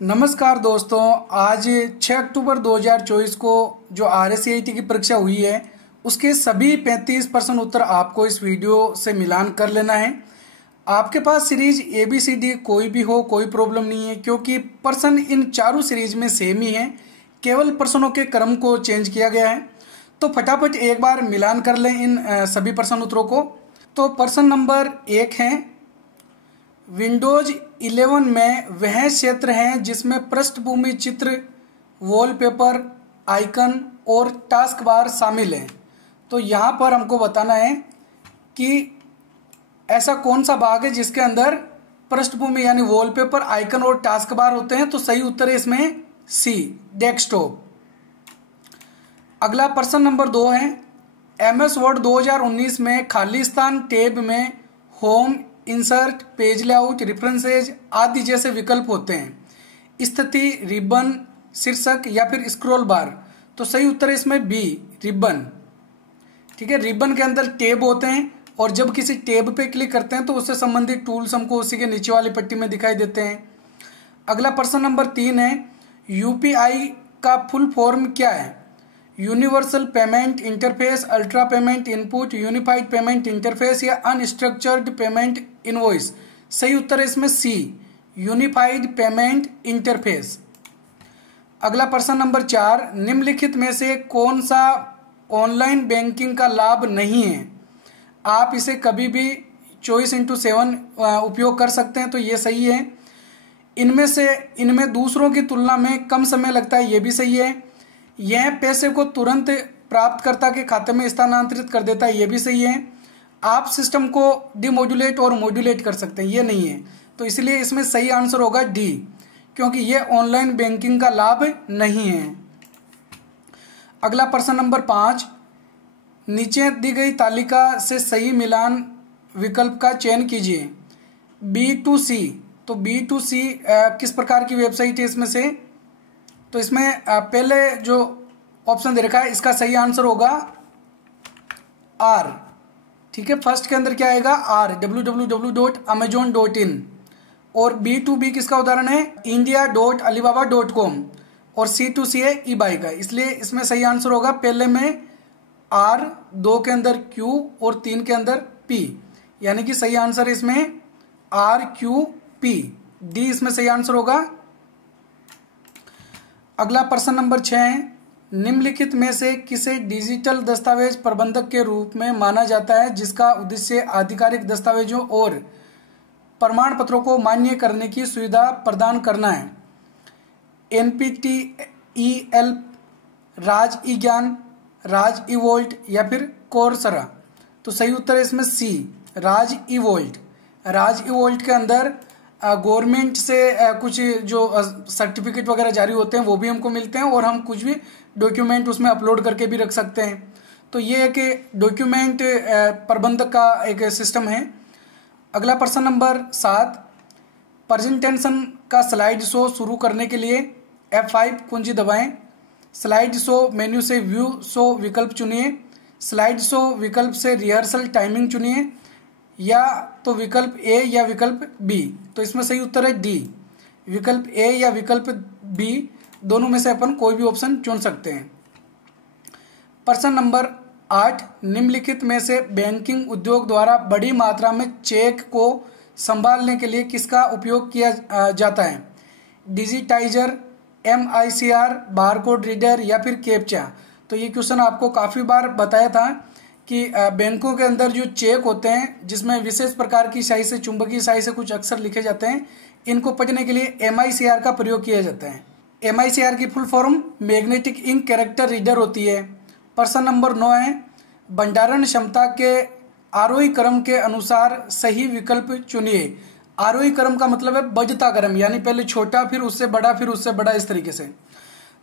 नमस्कार दोस्तों, आज 6 अक्टूबर 2024 को जो RSCIT की परीक्षा हुई है उसके सभी 35% उत्तर आपको इस वीडियो से मिलान कर लेना है। आपके पास सीरीज ABCD कोई भी हो, कोई प्रॉब्लम नहीं है क्योंकि प्रश्न इन चारों सीरीज में सेम ही है, केवल प्रश्नों के क्रम को चेंज किया गया है। तो फटाफट एक बार मिलान कर लें इन सभी प्रश्न उत्तरों को। तो प्रश्न नंबर 1 है, विंडोज 11 में वह क्षेत्र है जिसमें पृष्ठभूमि चित्र, वॉलपेपर, आइकन और टास्क बार शामिल है। तो यहाँ पर हमको बताना है कि ऐसा कौन सा भाग है जिसके अंदर पृष्ठभूमि यानी वॉलपेपर, आइकन और टास्क बार होते हैं। तो सही उत्तर है इसमें सी, डेस्कटॉप। अगला प्रश्न नंबर 2 है, MS वर्ड 2019 में खाली स्थान टैब में home, insert, page layout, references आदि जैसे विकल्प होते हैं। स्थिति, रिबन, शीर्षक या फिर स्क्रॉल बार। तो सही उत्तर है इसमें बी, रिबन। ठीक है, रिबन के अंदर टैब होते हैं और जब किसी टैब पे क्लिक करते हैं तो उससे संबंधित टूल्स हमको उसी के नीचे वाली पट्टी में दिखाई देते हैं। अगला प्रश्न नंबर 3 है, UPI का फुल फॉर्म क्या है? Universal payment interface, ultra payment input, unified payment interface या अनस्ट्रक्चर्ड पेमेंट इनवॉइस। सही उत्तर है इसमें सी, यूनिफाइड पेमेंट इंटरफेस। अगला प्रश्न नंबर 4, निम्नलिखित में से कौन सा ऑनलाइन बैंकिंग का लाभ नहीं है? आप इसे कभी भी चॉइस इंटू 7 उपयोग कर सकते हैं, तो ये सही है। इनमें दूसरों की तुलना में कम समय लगता है, ये भी सही है। यह पैसे को तुरंत प्राप्तकर्ता के खाते में स्थानांतरित कर देता है, ये भी सही है। आप सिस्टम को डिमोड्यूलेट और मॉड्यूलेट कर सकते हैं, ये नहीं है। तो इसलिए इसमें सही आंसर होगा डी, क्योंकि यह ऑनलाइन बैंकिंग का लाभ नहीं है। अगला प्रश्न नंबर 5, नीचे दी गई तालिका से सही मिलान विकल्प का चयन कीजिए। B2C, तो B2C किस प्रकार की वेबसाइट है इसमें से? तो इसमें पहले जो ऑप्शन दे रखा है इसका सही आंसर होगा आर। ठीक है, फर्स्ट के अंदर क्या आएगा? Are, www.amazon.in। और B2B किसका उदाहरण है? india.alibaba.com। और C2C है ई-बाई का, इसलिए इसमें सही आंसर होगा पहले में आर, 2 के अंदर Q और 3 के अंदर P, यानी कि सही आंसर इसमें RQP, डी इसमें सही आंसर होगा। अगला प्रश्न नंबर 6 है, निम्नलिखित में से किसे डिजिटल दस्तावेज प्रबंधक के रूप में माना जाता है जिसका उद्देश्य आधिकारिक दस्तावेजों और प्रमाण पत्रों को मान्य करने की सुविधा प्रदान करना है? NPTEL, राज ई ज्ञान, राज ई वोल्ट या फिर कोर्सरा। तो सही उत्तर है इसमें सी, राज ई वोल्ट। राज ई वोल्ट के अंदर गवर्नमेंट से कुछ जो सर्टिफिकेट वगैरह जारी होते हैं वो भी हमको मिलते हैं और हम कुछ भी डॉक्यूमेंट उसमें अपलोड करके भी रख सकते हैं। तो ये एक डॉक्यूमेंट प्रबंधक का एक सिस्टम है। अगला प्रश्न नंबर 7, प्रेजेंटेशन का स्लाइड शो शुरू करने के लिए F5 कुंजी दबाएं। स्लाइड शो मेन्यू से व्यू शो विकल्प चुनिए। स्लाइड शो विकल्प से रिहर्सल टाइमिंग चुनिए, या तो विकल्प ए या विकल्प बी। तो इसमें सही उत्तर है डी, विकल्प ए या विकल्प बी, दोनों में से अपन कोई भी ऑप्शन चुन सकते हैं। प्रश्न नंबर 8, निम्नलिखित में से बैंकिंग उद्योग द्वारा बड़ी मात्रा में चेक को संभालने के लिए किसका उपयोग किया जाता है? डिजिटाइजर, MICR, बारकोड रीडर या फिर कैप्चा। तो ये क्वेश्चन आपको काफी बार बताया था कि बैंकों के अंदर जो चेक होते हैं जिसमें विशेष प्रकार की स्याही से, चुंबकीय स्याही से कुछ अक्षर लिखे जाते हैं, इनको पढ़ने के लिए MICR का प्रयोग किया जाता है। MICR की full form magnetic ink character reader होती है। प्रश्न नंबर 9 है, भंडारण क्षमता के आरोही क्रम के अनुसार सही विकल्प चुनिए। आरोही क्रम का मतलब है बजता क्रम, यानी पहले छोटा फिर उससे बड़ा फिर उससे बड़ा, इस तरीके से।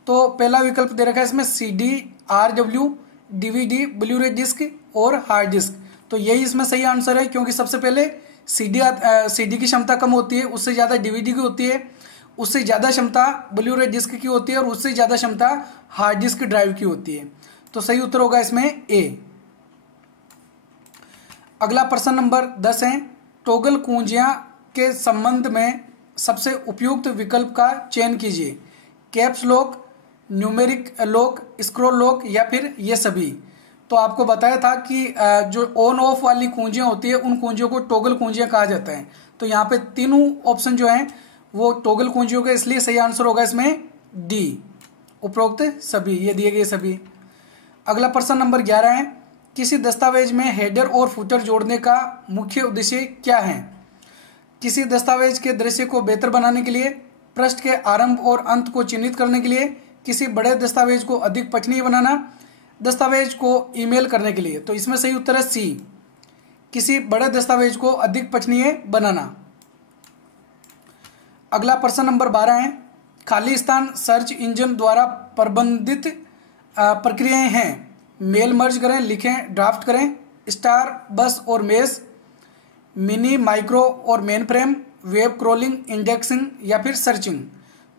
तो पहला विकल्प दे रखा है इसमें CD, RW, DVD, Blu-ray disc और हार्ड डिस्क। तो यही इसमें सही आंसर है, क्योंकि सबसे पहले CD की क्षमता कम होती है, उससे ज्यादा DVD की होती है, उससे ज्यादा क्षमता ब्लूरे डिस्क की होती है और उससे ज्यादा क्षमता हार्ड डिस्क ड्राइव की होती है। तो सही उत्तर होगा इसमें ए। अगला प्रश्न नंबर 10 है, टॉगल कुंजियां के संबंध में सबसे उपयुक्त विकल्प का चयन कीजिए। Caps lock, numeric lock, scroll lock या फिर ये सभी। तो आपको बताया था कि जो ऑन ऑफ वाली कुंजियां होती है उन कुंजियों को टॉगल कुंजियां कहा जाता है। तो यहाँ पे तीनों ऑप्शन जो हैं वो टॉगल कुंजियों के, इसलिए सही आंसर होगा इसमें डी, उपरोक्त सभी, ये दिए गए सभी। अगला प्रश्न नंबर 11 है, किसी दस्तावेज में हेडर और फुटर जोड़ने का मुख्य उद्देश्य क्या है? किसी दस्तावेज के दृश्य को बेहतर बनाने के लिए, पृष्ठ के आरंभ और अंत को चिन्हित करने के लिए, किसी बड़े दस्तावेज को अधिक पठनीय बनाना, दस्तावेज को ईमेल करने के लिए। तो इसमें सही उत्तर है सी, किसी बड़े दस्तावेज को अधिक पठनीय बनाना। अगला प्रश्न नंबर 12 है, खाली स्थान सर्च इंजन द्वारा प्रबंधित प्रक्रियाएं हैं। मेल मर्ज करें, लिखें, ड्राफ्ट करें, स्टार, बस और मेस, मिनी, माइक्रो और main frame, web crawling, indexing या फिर सर्चिंग।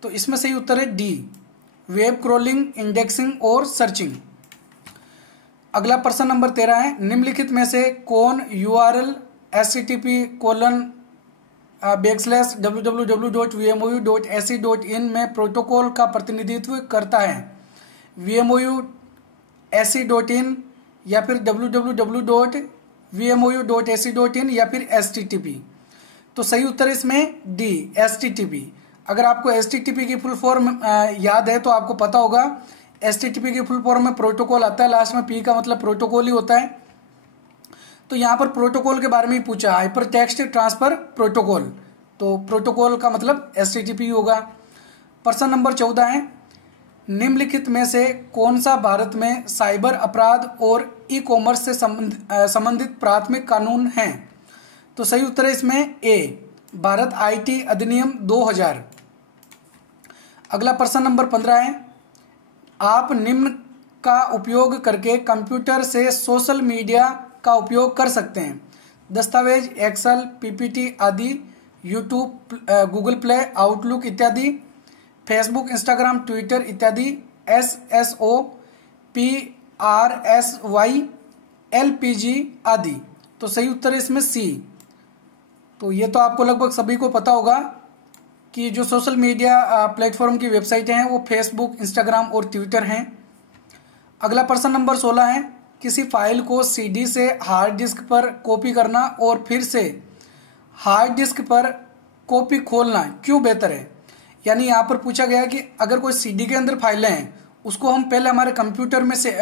तो इसमें सही उत्तर है डी, वेब क्रॉलिंग, इंडेक्सिंग और सर्चिंग। अगला प्रश्न नंबर 13 है, निम्नलिखित में से कौन URL http://www.vmou.ac.in में प्रोटोकॉल का प्रतिनिधित्व करता है? vmou.ac.in या फिर www.vmou.ac.in या फिर HTTP। तो सही उत्तर है इसमें डी, HTTP। अगर आपको HTTP की फुल फॉर्म याद है तो आपको पता होगा, HTTP की फुल फॉर्म में प्रोटोकॉल आता है, लास्ट में P का मतलब प्रोटोकॉल ही होता है। तो यहाँ पर प्रोटोकॉल के बारे में ही पूछा, हाइपर टेक्स्ट ट्रांसफर प्रोटोकॉल। तो प्रोटोकॉल का मतलब HTTP होगा। प्रश्न नंबर 14 है, निम्नलिखित में से कौन सा भारत में साइबर अपराध और ई-कॉमर्स से संबंधित प्राथमिक कानून है? तो सही उत्तर है इसमें ए, भारत IT अधिनियम 2000। अगला प्रश्न नंबर 15 है, आप निम्न का उपयोग करके कंप्यूटर से सोशल मीडिया का उपयोग कर सकते हैं। दस्तावेज, एक्सेल, PPT आदि, यूट्यूब, गूगल प्ले, आउटलुक इत्यादि, फेसबुक, इंस्टाग्राम, ट्विटर इत्यादि, SSO, PRSY, LPG आदि। तो सही उत्तर है इसमें सी। तो ये तो आपको लगभग सभी को पता होगा कि जो सोशल मीडिया प्लेटफॉर्म की वेबसाइटें हैं वो फेसबुक, इंस्टाग्राम और ट्विटर हैं। अगला प्रश्न नंबर 16 है, किसी फाइल को CD से हार्ड डिस्क पर कॉपी करना और फिर से हार्ड डिस्क पर कॉपी खोलना क्यों बेहतर है? यानी यहाँ पर पूछा गया कि अगर कोई CD के अंदर फाइलें हैं उसको हम पहले हमारे कंप्यूटर में से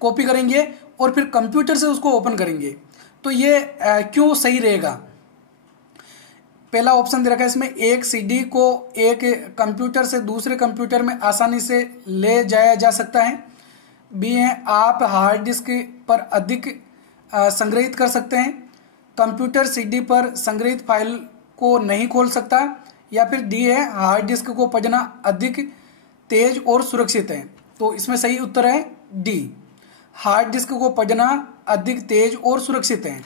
कॉपी करेंगे और फिर कंप्यूटर से उसको ओपन करेंगे, तो ये क्यों सही रहेगा? पहला ऑप्शन दे रखा है इसमें, एक CD को एक कंप्यूटर से दूसरे कंप्यूटर में आसानी से ले जाया जा सकता है। बी है, आप हार्ड डिस्क पर अधिक संग्रहित कर सकते हैं। कंप्यूटर CD पर संग्रहित फाइल को नहीं खोल सकता। या फिर डी है, हार्ड डिस्क को पढ़ना अधिक तेज और सुरक्षित है। तो इसमें सही उत्तर है डी, हार्ड डिस्क को पढ़ना अधिक तेज और सुरक्षित है।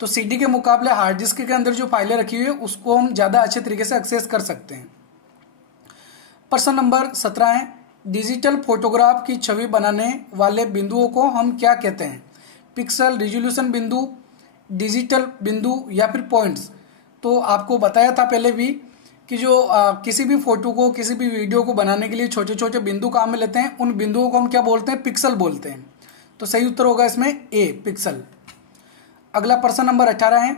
तो CD के मुकाबले हार्ड डिस्क के अंदर जो फाइलें रखी हुई है उसको हम ज़्यादा अच्छे तरीके से एक्सेस कर सकते हैं। प्रश्न नंबर 17 है, डिजिटल फोटोग्राफ की छवि बनाने वाले बिंदुओं को हम क्या कहते हैं? पिक्सल, रिजोल्यूशन बिंदु, डिजिटल बिंदु या फिर पॉइंट्स। तो आपको बताया था पहले भी कि जो किसी भी फोटो को, किसी भी वीडियो को बनाने के लिए छोटे छोटे बिंदु काम में लेते हैं, उन बिंदुओं को हम क्या बोलते हैं? पिक्सल बोलते हैं। तो सही उत्तर होगा इसमें ए, पिक्सल। अगला प्रश्न नंबर 18 है,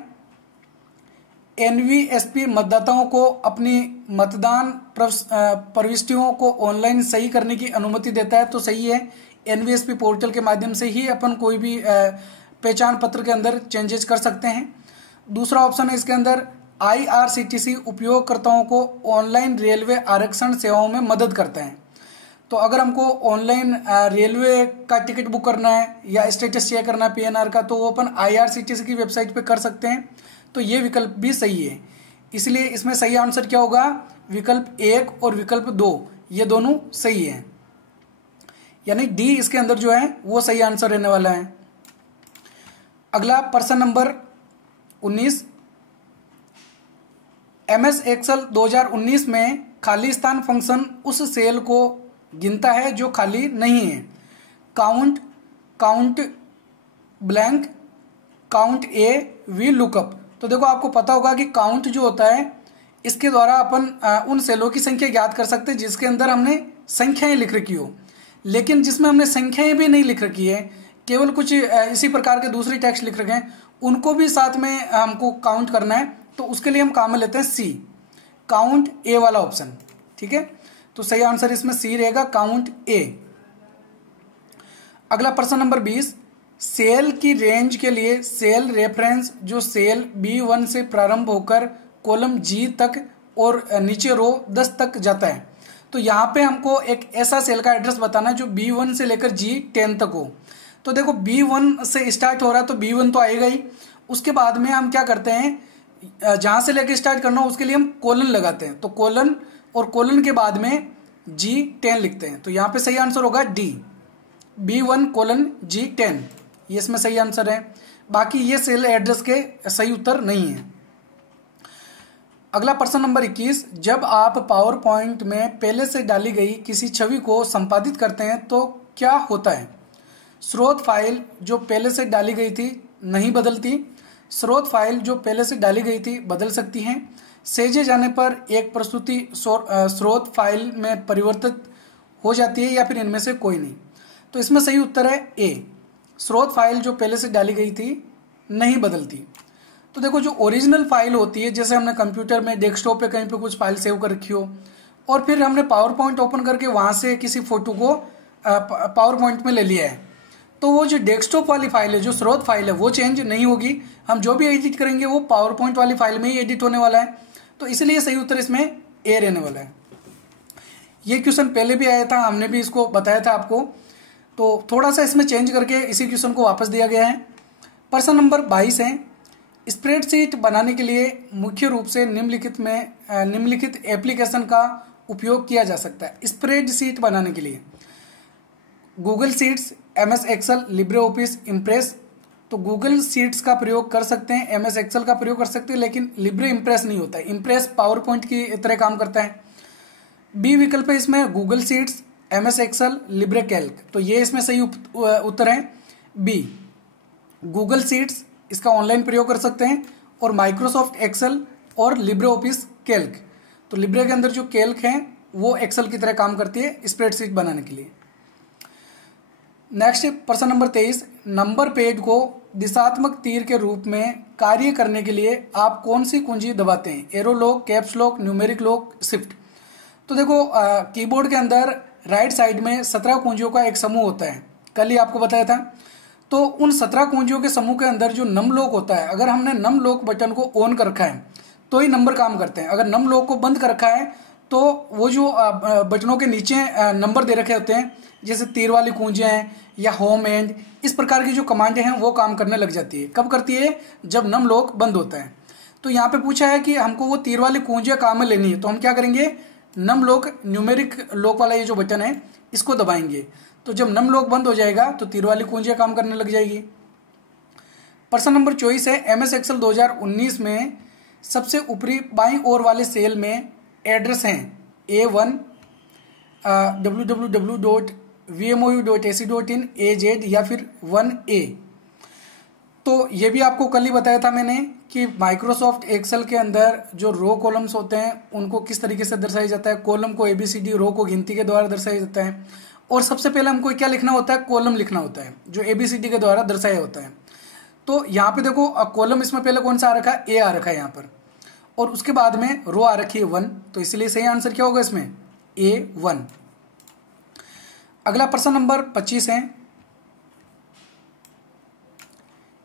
NVSP मतदाताओं को अपनी मतदान प्रविष्टियों को ऑनलाइन सही करने की अनुमति देता है। तो सही है, NVSP पोर्टल के माध्यम से ही अपन कोई भी पहचान पत्र के अंदर चेंजेस कर सकते हैं। दूसरा ऑप्शन है इसके अंदर, IRCTC उपयोगकर्ताओं को ऑनलाइन रेलवे आरक्षण सेवाओं में मदद करता है। तो अगर हमको ऑनलाइन रेलवे का टिकट बुक करना है या स्टेटस चेक करना है PNR का, तो वो अपन IRCTC की वेबसाइट पे कर सकते हैं। तो ये विकल्प भी सही है। इसलिए इसमें सही आंसर क्या होगा? विकल्प 1 और विकल्प 2, ये दोनों सही है। यानी डी इसके अंदर जो है वो सही आंसर रहने वाला है। अगला प्रश्न नंबर 19, MS एक्सेल 2019 में खाली स्थान फंक्शन उस सेल को गिनता है जो खाली नहीं है। काउंट, काउंट ब्लैंक, काउंट ए, वी लुकअप। तो देखो आपको पता होगा कि काउंट जो होता है इसके द्वारा अपन उन सेलों की संख्या ज्ञात कर सकते हैं जिसके अंदर हमने संख्याएं लिख रखी हो। लेकिन जिसमें हमने संख्याएं भी नहीं लिख रखी है, केवल कुछ इसी प्रकार के दूसरी टेक्स्ट लिख रखे हैं, उनको भी साथ में हमको काउंट करना है, तो उसके लिए हम काम में लेते हैं सी, काउंट ए वाला ऑप्शन। ठीक है, तो सही आंसर इसमें सी रहेगा, काउंट ए। अगला प्रश्न नंबर 20, सेल की रेंज के लिए सेल रेफरेंस जो सेल B1 से प्रारंभ होकर कॉलम G तक और नीचे रो 10 तक जाता है। तो यहाँ पे हमको एक ऐसा सेल का एड्रेस बताना है जो B1 से लेकर G10 तक हो। तो देखो B1 से स्टार्ट हो रहा है तो B1 तो आएगा ही। उसके बाद में हम क्या करते हैं, जहां से लेकर स्टार्ट करना हो उसके लिए हम कोलन लगाते हैं, तो कोलन और कोलन के बाद में G10 लिखते हैं। तो यहाँ पे सही आंसर होगा डी, B1 कोलन G10, ये इसमें सही आंसर है। बाकी ये सेल एड्रेस के सही उत्तर नहीं है। अगला प्रश्न नंबर 21, जब आप पावर पॉइंट में पहले से डाली गई किसी छवि को संपादित करते हैं तो क्या होता है। स्रोत फाइल जो पहले से डाली गई थी नहीं बदलती, स्रोत फाइल जो पहले से डाली गई थी बदल सकती हैं, सहेजे जाने पर एक प्रस्तुति स्रोत फाइल में परिवर्तित हो जाती है, या फिर इनमें से कोई नहीं। तो इसमें सही उत्तर है ए, स्रोत फाइल जो पहले से डाली गई थी नहीं बदलती। तो देखो जो ओरिजिनल फाइल होती है, जैसे हमने कंप्यूटर में डेस्कटॉप पे कहीं पे कुछ फाइल सेव कर रखी हो और फिर हमने पावर पॉइंट ओपन करके वहां से किसी फोटो को पावर पॉइंट में ले लिया है, तो वो जो डेस्कटॉप वाली फाइल है, जो स्रोत फाइल है, वो चेंज नहीं होगी। हम जो भी एडिट करेंगे वो पावर पॉइंट वाली फाइल में ही एडिट होने वाला है। तो इसलिए सही उत्तर इसमें ए रहने वाला है। ये क्वेश्चन पहले भी आया था, हमने भी इसको बताया था आपको, तो थोड़ा सा इसमें चेंज करके इसी क्वेश्चन को वापस दिया गया है। प्रश्न नंबर 22 है, स्प्रेडशीट बनाने के लिए मुख्य रूप से निम्नलिखित एप्लीकेशन का उपयोग किया जा सकता है। स्प्रेडशीट बनाने के लिए Google Sheets, MS Excel, Libre Office, Impress. तो गूगल शीट्स का प्रयोग कर सकते हैं, MS एक्सेल का प्रयोग कर सकते हैं, लेकिन लिब्रे इम्प्रेस नहीं होता है। इम्प्रेस पावर पॉइंट की तरह काम करता है। बी विकल्प है इसमें, Google Sheets, MS Excel, Libre Calc. तो ये इसमें सही उत्तर है बी, गूगल शीट्स, इसका ऑनलाइन प्रयोग कर सकते हैं, और माइक्रोसॉफ्ट एक्सेल और लिब्रे ऑफिस कैल्क। तो लिब्रे के अंदर जो कैल्क है वो एक्सेल की तरह काम करती है स्प्रेडशीट बनाने के लिए। नेक्स्ट प्रश्न नंबर 23, नंबर पेड को दिशात्मक तीर के रूप में कार्य करने के लिए आप कौन सी कुंजी दबाते हैं। Arrow lock, caps lock, numeric lock, shift. तो देखो कीबोर्ड के अंदर राइट साइड में 17 कुंजियों का एक समूह होता है, कल ही आपको बताया था। तो उन 17 कुंजियों के समूह के अंदर जो नम लॉक होता है, अगर हमने नम लॉक बटन को ऑन कर रखा है तो ही नंबर काम करते हैं। अगर नम लॉक को बंद कर रखा है तो वो जो बटनों के नीचे नंबर दे रखे होते हैं, जैसे तीर वाली कुंजियां हैं या होम एंड, इस प्रकार की जो कमांडें हैं वो काम करने लग जाती है। कब करती है, जब नम लॉक बंद होता है। तो यहाँ पे पूछा है कि हमको वो तीर वाली कुंजियां काम में लेनी है, तो हम क्या करेंगे, नम लॉक, न्यूमेरिक लॉक वाला ये जो बटन है इसको दबाएंगे। तो जब नम लॉक बंद हो जाएगा तो तीर वाली कुंजियां काम करने लग जाएगी। प्रश्न नंबर 24 है, MS एक्सेल 2019 में सबसे ऊपरी बाईं ओर वाले सेल में एड्रेस हैं A1 www.vmou.ac.in AZ या फिर 1A। तो ये भी आपको कल ही बताया था मैंने कि माइक्रोसॉफ्ट एक्सेल के अंदर जो रो कॉलम्स होते हैं उनको किस तरीके से दर्शाया जाता है। कॉलम को ABCD, रो को गिनती के द्वारा दर्शाया जाता है, और सबसे पहले हमको क्या लिखना होता है, कॉलम लिखना होता है जो ABCD के द्वारा दर्शाया होता है। तो यहाँ पे देखो कॉलम इसमें पहले कौन सा आ रखा है, ए आ रखा है यहाँ पर, और उसके बाद में रो आ रखी है 1। तो इसलिए सही आंसर क्या होगा इसमें, A1। अगला प्रश्न नंबर 25 है,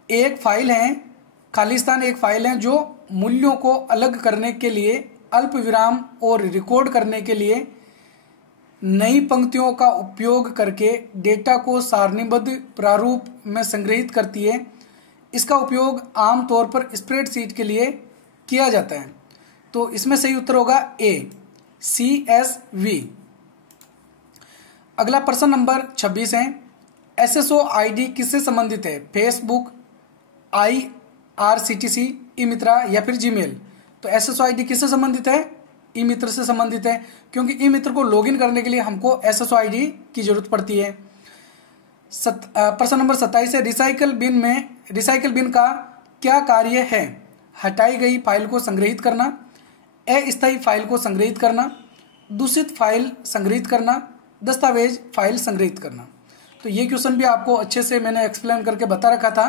एक फाइल है, खालिस्तान एक फाइल है जो मूल्यों को अलग करने के लिए, अल्प विराम और रिकॉर्ड करने के लिए नई पंक्तियों का उपयोग करके डेटा को सारणीबद्ध प्रारूप में संग्रहित करती है। इसका उपयोग आमतौर पर स्प्रेडशीट के लिए किया जाता है। तो इसमें सही उत्तर होगा ए, CSV। अगला प्रश्न नंबर 26 है, SSO ID किससे संबंधित है, फेसबुक, IRCTC, ई मित्रा या फिर जीमेल। तो SSO ID किससे संबंधित है, ई मित्र से संबंधित है, क्योंकि ई मित्र को लॉगिन करने के लिए हमको SSO ID की जरूरत पड़ती है। प्रश्न नंबर 27 है, रिसाइकल बिन का क्या कार्य है, हटाई गई फाइल को संग्रहित करना, अस्थायी फाइल को संग्रहित करना, दूषित फाइल संग्रहित करना, दस्तावेज फाइल संग्रहित करना। तो ये क्वेश्चन भी आपको अच्छे से मैंने एक्सप्लेन करके बता रखा था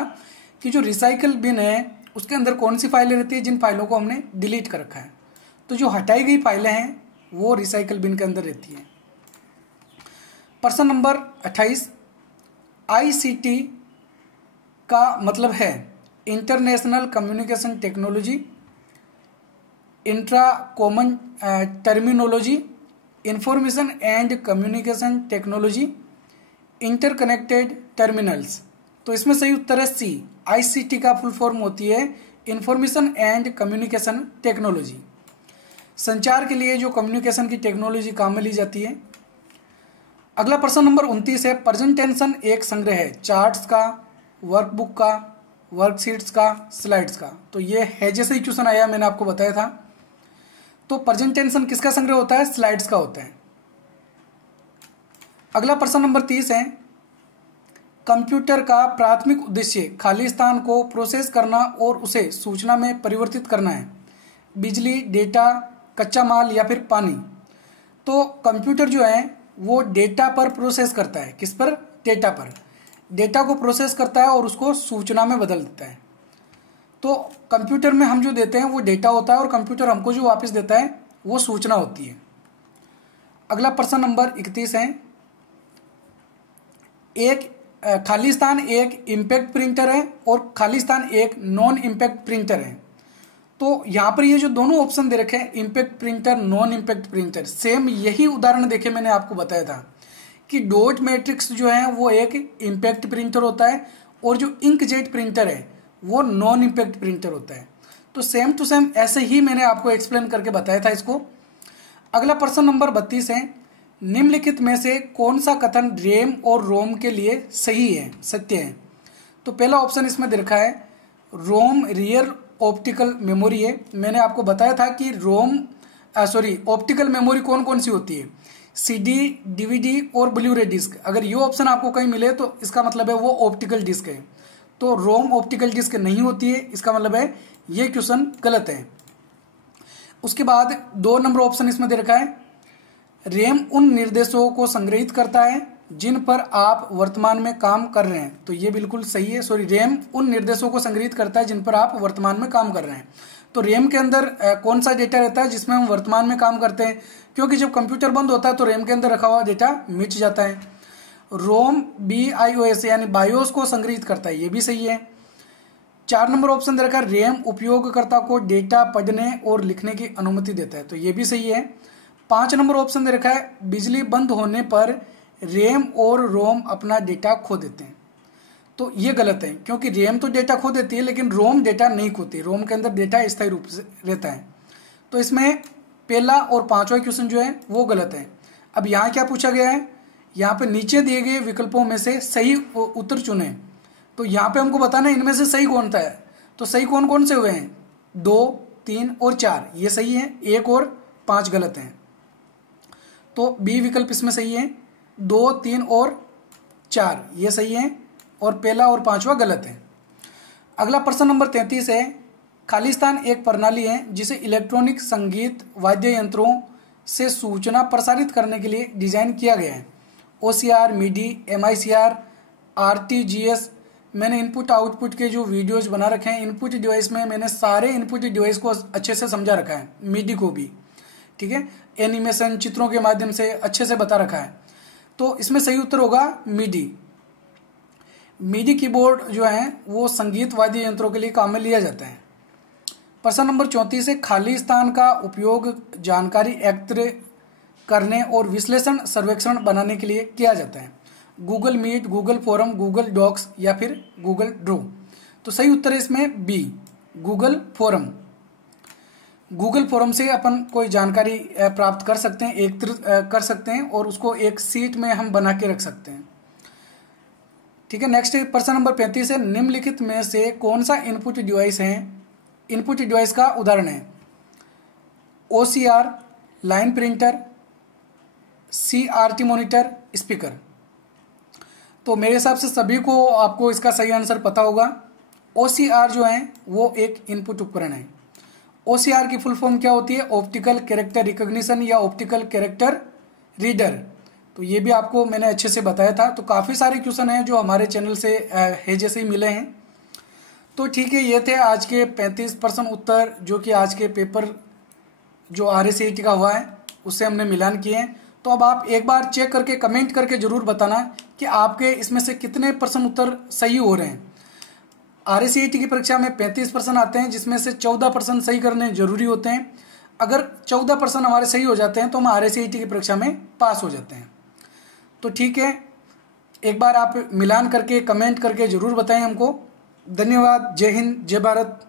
कि जो रिसाइकल बिन है उसके अंदर कौन सी फाइलें रहती है जिन फाइलों को हमने डिलीट कर रखा है। तो जो हटाई गई फाइलें हैं वो रिसाइकल बिन के अंदर रहती हैं। प्रश्न नंबर 28, ICT का मतलब है international communication technology, intra common terminology, information and communication technology, interconnected terminals. तो इसमें सही उत्तर है सी। ICT का फुल फॉर्म होती है इंफॉर्मेशन एंड कम्युनिकेशन टेक्नोलॉजी। संचार के लिए जो कम्युनिकेशन की टेक्नोलॉजी काम में ली जाती है। अगला प्रश्न नंबर 29 है, प्रेजेंटेशन एक संग्रह है चार्ट्स का, वर्कबुक का, वर्कशीट्स का, स्लाइड्स का। तो ये है जैसे ही क्वेश्चन आया मैंने आपको बताया था। तो प्रेजेंटेशन किसका संग्रह होता है? स्लाइड्स का होता है। अगला प्रश्न नंबर 30 है, कंप्यूटर का प्राथमिक उद्देश्य खाली स्थान को प्रोसेस करना और उसे सूचना में परिवर्तित करना है। बिजली, डेटा, कच्चा माल या फिर पानी। तो कंप्यूटर जो है वो डेटा पर प्रोसेस करता है। किस पर? डेटा पर। डेटा को प्रोसेस करता है और उसको सूचना में बदल देता है। तो कंप्यूटर में हम जो देते हैं वो डेटा होता है और कंप्यूटर हमको जो वापस देता है वो सूचना होती है। अगला प्रश्न नंबर 31 है, एक खाली स्थान एक इम्पैक्ट प्रिंटर है और खाली स्थान एक नॉन इम्पैक्ट प्रिंटर है। तो यहाँ पर ये जो दोनों ऑप्शन दे रखे हैं, impact printer, non impact printer, same यही उदाहरण देखे मैंने आपको बताया था कि डॉट मैट्रिक्स जो है वो एक इम्पैक्ट प्रिंटर होता है और जो इंकजेट प्रिंटर है वो नॉन इम्पैक्ट प्रिंटर होता है। तो सेम टू सेम ऐसे ही मैंने आपको एक्सप्लेन करके बताया था इसको। अगला प्रश्न नंबर 32 है, निम्नलिखित में से कौन सा कथन रैम और रोम के लिए सही है, सत्य है? तो पहला ऑप्शन इसमें दे रखा है, रोम रियल ऑप्टिकल मेमोरी है। मैंने आपको बताया था कि ऑप्टिकल मेमोरी कौन कौन सी होती है? CD, DVD और ब्लू-रे डिस्क। अगर ये ऑप्शन आपको कहीं मिले तो इसका मतलब है वो ऑप्टिकल डिस्क है। तो रोम ऑप्टिकल डिस्क नहीं होती है, इसका मतलब है ये क्वेश्चन गलत है। उसके बाद 2 नंबर ऑप्शन इसमें दे रखा है, रैम उन निर्देशों को संग्रहित करता है जिन पर आप वर्तमान में काम कर रहे हैं। तो ये बिल्कुल सही है। रैम उन निर्देशों को संग्रहित करता है जिन पर आप वर्तमान में काम कर रहे हैं। तो रैम के अंदर कौन सा डेटा रहता है जिसमें हम वर्तमान में काम करते हैं, क्योंकि जब कंप्यूटर बंद होता है तो रैम के अंदर रखा हुआ डेटा मिट जाता है। रोम BIOS यानी बायोस को संग्रहित करता है, ये भी सही है। 4 नंबर ऑप्शन दे रखा है, रैम उपयोगकर्ता को डेटा पढ़ने और लिखने की अनुमति देता है। तो ये भी सही है। 5 नंबर ऑप्शन दे रखा है, बिजली बंद होने पर रैम और रोम अपना डेटा खो देते हैं। तो ये गलत है, क्योंकि रैम तो डेटा खो देती है लेकिन रोम डेटा नहीं खोती। रोम के अंदर डेटा स्थायी रूप से रहता है। तो इसमें पहला और 5वां क्वेश्चन जो है वो गलत है। अब यहाँ क्या पूछा गया है, यहाँ पे नीचे दिए गए विकल्पों में से सही उत्तर चुने। तो यहाँ पे हमको बताना है इनमें से सही कौन सा है। तो सही कौन कौन से हुए हैं? 2, 3 और 4 ये सही है, 1 और 5 गलत हैं। तो बी विकल्प इसमें सही है। 2, 3 और 4 ये सही है और पहला और 5वां गलत है। अगला प्रश्न नंबर 33 है, खालिस्तान एक प्रणाली है जिसे इलेक्ट्रॉनिक संगीत वाद्य यंत्रों से सूचना प्रसारित करने के लिए डिजाइन किया गया है। OCR, MIDI, MICR, RTGS। मैंने इनपुट आउटपुट के जो वीडियोज बना रखे हैं इनपुट डिवाइस में, मैंने सारे इनपुट डिवाइस को अच्छे से समझा रखा है, MIDI को भी, ठीक है, एनिमेशन चित्रों के माध्यम से अच्छे से बता रखा है। तो इसमें सही उत्तर होगा MIDI। MIDI कीबोर्ड जो है वो संगीत वाद्य यंत्रों के लिए काम में लिया जाता है। प्रश्न नंबर 34 है, खाली स्थान का उपयोग जानकारी एकत्र करने और विश्लेषण सर्वेक्षण बनाने के लिए किया जाता है। Google Meet, Google Forms, Google Docs या फिर गूगल ड्रो। तो सही उत्तर है इसमें B, Google Forms. Google Forms से अपन कोई जानकारी प्राप्त कर सकते हैं, एकत्रित कर सकते हैं और उसको एक सीट में हम बना के रख सकते हैं। ठीक है, नेक्स्ट प्रश्न नंबर 35 है, निम्नलिखित में से कौन सा इनपुट डिवाइस है, इनपुट डिवाइस का उदाहरण है? OCR, line printer, CRT monitor, speaker. तो मेरे हिसाब से सभी को आपको इसका सही आंसर पता होगा। OCR जो है वो एक इनपुट उपकरण है OCR की फुल फॉर्म क्या होती है? ऑप्टिकल कैरेक्टर रिकॉग्निशन या ऑप्टिकल कैरेक्टर रीडर। तो ये भी आपको मैंने अच्छे से बताया था। तो काफ़ी सारे क्वेश्चन हैं जो हमारे चैनल से है जैसे ही मिले हैं। तो ठीक है, ये थे आज के 35% उत्तर जो कि आज के पेपर जो RACET का हुआ है उससे हमने मिलान किए हैं। तो अब आप एक बार चेक करके कमेंट करके जरूर बताना कि आपके इसमें से कितने % उत्तर सही हो रहे हैं। RACET की परीक्षा में 35% आते हैं जिसमें से 14% सही करने जरूरी होते हैं। अगर 14% हमारे सही हो जाते हैं तो हम RACET की परीक्षा में पास हो जाते हैं। तो ठीक है, एक बार आप मिलान करके कमेंट करके जरूर बताएं हमको। धन्यवाद। जय हिंद, जय भारत।